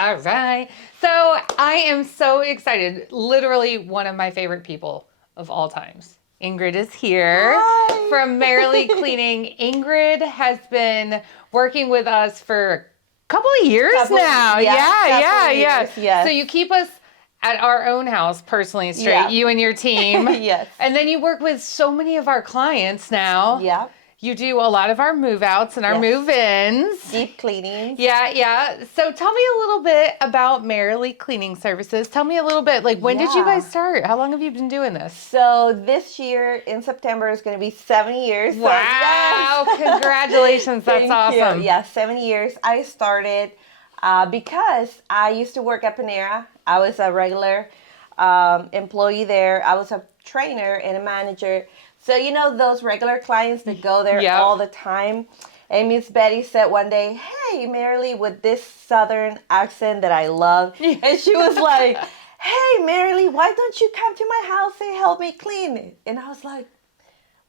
All right. So I am so excited. Literally one of my favorite people of all times. Ingrid is here. Hi. From Merrily Cleaning. Ingrid has been working with us for a couple of years now. Years, yes. So you keep us at our own house, personally straight, Yeah. you and your team. Yes. And then you work with so many of our clients now. Yeah. You do a lot of our move outs and our move-ins. Deep cleaning. Yeah. So tell me a little bit about Merrily Cleaning Services. Tell me a little bit, like, when did you guys start? How long have you been doing this? So this year in September is going to be 7 years. Wow. So, yes. Congratulations. That's Thank awesome. you. Yeah, 7 years. I started because I used to work at Panera. I was a regular employee there. I was a trainer and a manager. So, you know, those regular clients that go there all the time. And Miss Betty said one day, hey, Merrily, with this Southern accent that I love. And she was like, hey, Merrily, why don't you come to my house and help me clean it? And I was like,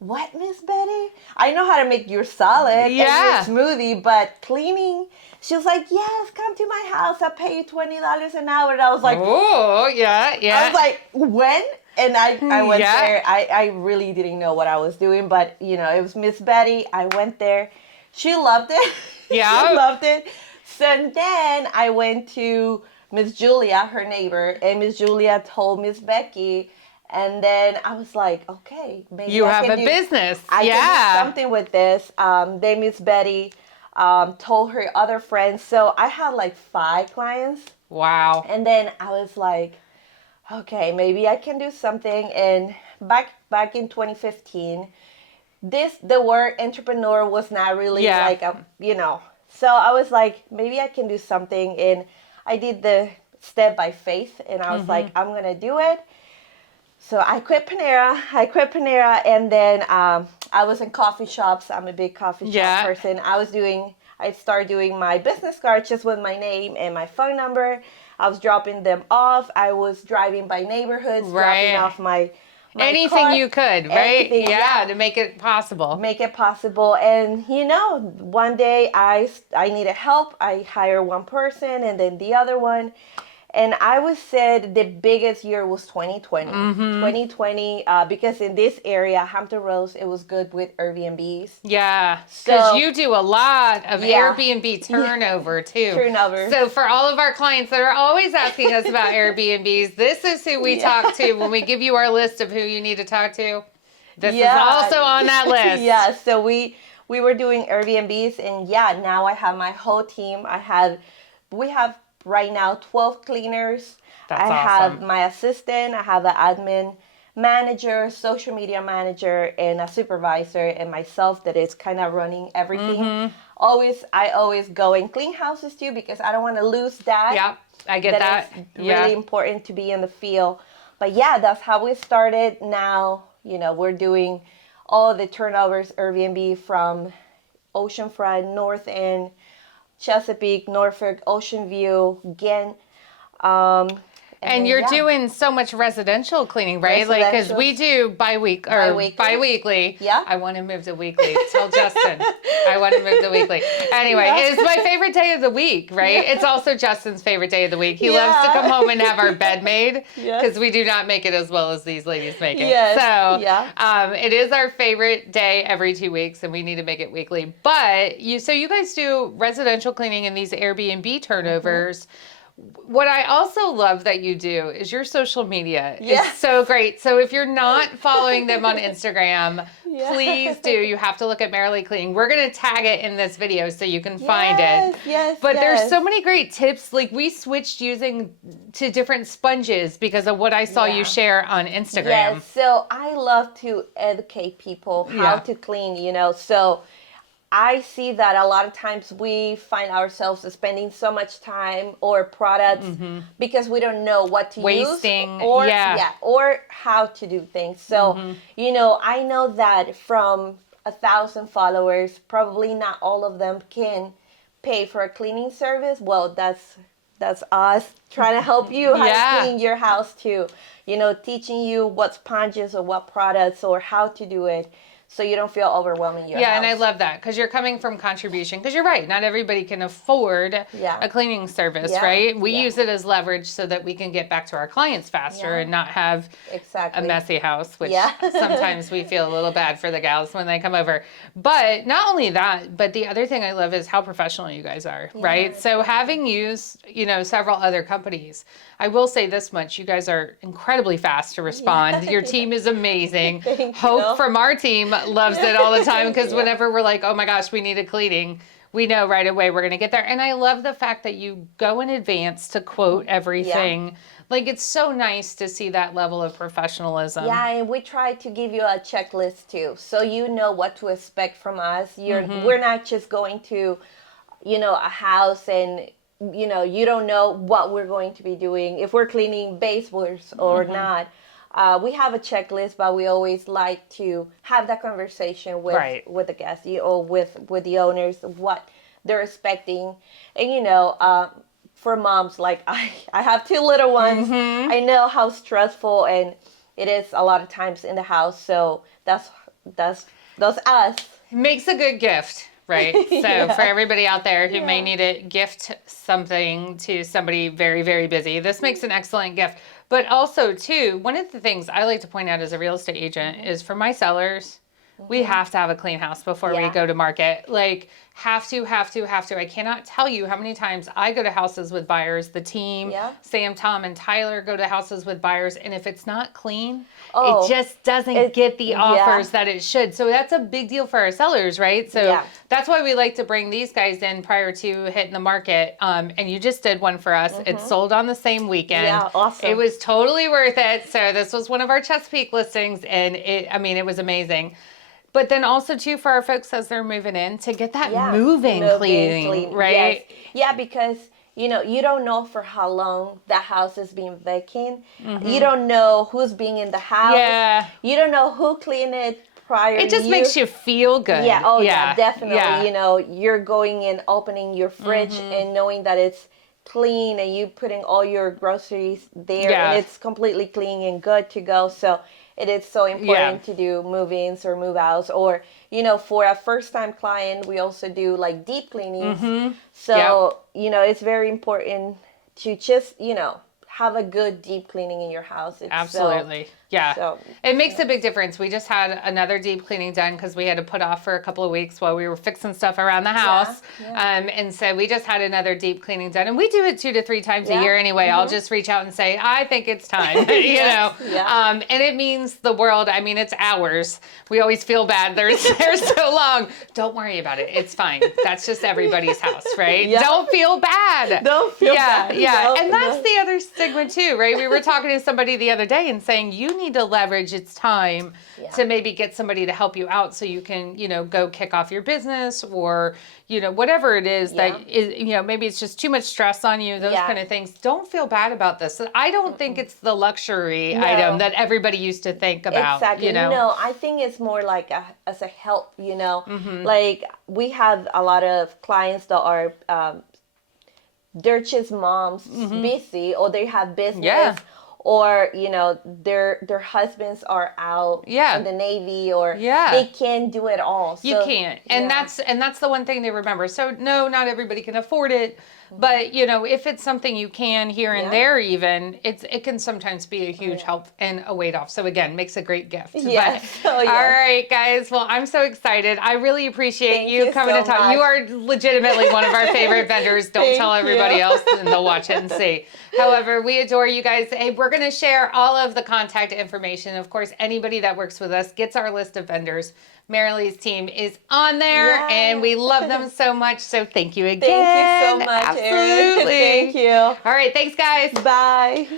what, Miss Betty? I know how to make your salad and your smoothie, but cleaning? She was like, yes, come to my house. I'll pay you $20 an hour. And I was like, oh, yeah. I was like, when? And I went there. I really didn't know what I was doing, but, you know, it was Miss Betty. I went there. She loved it. Yeah. She loved it. So then I went to Miss Julia, her neighbor, and Miss Julia told Miss Becky. And then I was like, okay, maybe you have a business. I can do something with this. Then Miss Betty told her other friends. So I had like 5 clients. Wow. And then I was like, okay, maybe I can do something. And back in 2015, the word entrepreneur was not really like a, you know. So I was like, maybe I can do something. And I did the step by faith. And I was like, I'm going to do it. So I quit Panera. And then I was in coffee shops. I'm a big coffee shop person. I started doing my business cards just with my name and my phone number. I was dropping them off. I was driving by neighborhoods, dropping off my anything cart, you could, right? Anything, to make it possible. And, you know, one day I needed help. I hired one person and then the other one. And I would say the biggest year was 2020. 2020, because in this area, Hampton Roads, it was good with Airbnbs. Yeah, because you do a lot of Airbnb turnover, too. So for all of our clients that are always asking us about Airbnbs, this is who we talk to when we give you our list of who you need to talk to. This is also on that list. So we were doing Airbnbs, and now I have my whole team. We have right now 12 cleaners. That's I have my assistant, I have an admin manager, social media manager, and a supervisor, and myself that is kind of running everything. I always go and clean houses too, because I don't want to lose that. Yeah, I get that. It's really important to be in the field. But that's how we started. Now, you know, we're doing all the turnovers Airbnb from Oceanfront, North End, Chesapeake, Norfolk, Ocean View, Ghent. And you're doing so much residential cleaning, right? Like, because we do bi-weekly. Yeah. I want to move to weekly. Tell Justin I want to move to weekly. Anyway, it's my favorite day of the week, right? It's also Justin's favorite day of the week. He loves to come home and have our bed made, because we do not make it as well as these ladies make it. So it is our favorite day every 2 weeks, and we need to make it weekly. But you guys do residential cleaning in these Airbnb turnovers. What I also love that you do is your social media is so great. So if you're not following them on Instagram, please do. You have to look at Merrily Cleaning. We're going to tag it in this video so you can find it. But there's so many great tips. Like, we switched using to different sponges because of what I saw you share on Instagram. Yes, so I love to educate people how to clean, you know. So I see that a lot of times we find ourselves spending so much time or products because we don't know what to use or how to do things. So, you know, I know that from 1,000 followers, probably not all of them can pay for a cleaning service. Well, that's us trying to help you how to clean your house too. You know, teaching you what sponges or what products or how to do it. so you don't feel overwhelming your Yeah, house. and I love that because you're coming from contribution. Because you're right, not everybody can afford a cleaning service, right? We use it as leverage so that we can get back to our clients faster and not have a messy house, which sometimes we feel a little bad for the gals when they come over. But not only that, but the other thing I love is how professional you guys are, right? So having used, several other companies, I will say this much, you guys are incredibly fast to respond. Your team is amazing. Hope from our team loves it all the time because whenever we're like, oh my gosh, we need a cleaning, we know right away we're going to get there. And I love the fact that you go in advance to quote everything. Like, it's so nice to see that level of professionalism. Yeah, and we try to give you a checklist too, so you know what to expect from us. We're not just going to, a house and you don't know what we're going to be doing, if we're cleaning baseboards or not. We have a checklist, but we always like to have that conversation with the guests, or with the owners, what they're expecting. And for moms, like I have 2 little ones. I know how stressful and it is a lot of times in the house. So that's us. It makes a good gift. Right. So for everybody out there who may need to gift something to somebody very, very busy, this makes an excellent gift. But also, too, one of the things I like to point out as a real estate agent is for my sellers, we have to have a clean house before we go to market. Like, have to. I cannot tell you how many times I go to houses with buyers. The team, Sam, Tom, and Tyler go to houses with buyers. And if it's not clean, it just doesn't get the offers that it should. So that's a big deal for our sellers, right? So that's why we like to bring these guys in prior to hitting the market. And you just did one for us. It sold on the same weekend. Yeah, awesome. It was totally worth it. So this was one of our Chesapeake listings. And it was amazing. But then also, too, for our folks as they're moving in, to get that moving clean, right? Yes. Yeah, because, you don't know for how long that house is being vacant. You don't know who's being in the house. Yeah. You don't know who cleaned it prior to you. It just makes you feel good. Yeah, definitely. Yeah. You're going and opening your fridge and knowing that it's clean and you putting all your groceries there and it's completely clean and good to go. So it is so important to do move-ins or move-outs, or, for a first-time client, we also do like deep cleanings. So, it's very important to just, have a good deep cleaning in your house. Absolutely. It makes a big difference. We just had another deep cleaning done because we had to put off for a couple of weeks while we were fixing stuff around the house. And so we just had another deep cleaning done. And we do it 2 to 3 times a year anyway. I'll just reach out and say, I think it's time, And it means the world. I mean, it's hours. We always feel bad. They're so long. Don't worry about it. It's fine. That's just everybody's house, right? Don't feel bad. Don't feel bad. Yeah. And that's the other stigma too, right? We were talking to somebody the other day and saying you need to leverage its time to maybe get somebody to help you out so you can, go kick off your business or, whatever it is that is, maybe it's just too much stress on you, those kind of things. Don't feel bad about this. I don't think it's the luxury item that everybody used to think about. Exactly. No, I think it's more like as a help, like we have a lot of clients that are, they're just moms, busy, or they have business, or their husbands are out in the Navy, or they can't do it all. So, you can't, and that's the one thing they remember. So no, not everybody can afford it. But, if it's something you can here and there even, it can sometimes be a huge help and a weight off. So, again, makes a great gift. Yes. All right, guys. Well, I'm so excited. I really appreciate you coming to talk. You are legitimately one of our favorite vendors. Don't tell everybody else and they'll watch it and see. However, we adore you guys. Hey, we're going to share all of the contact information. Of course, anybody that works with us gets our list of vendors. Marilee's team is on there, and we love them so much. So thank you again. Thank you so much, Absolutely. Erin. Thank you. All right. Thanks, guys. Bye.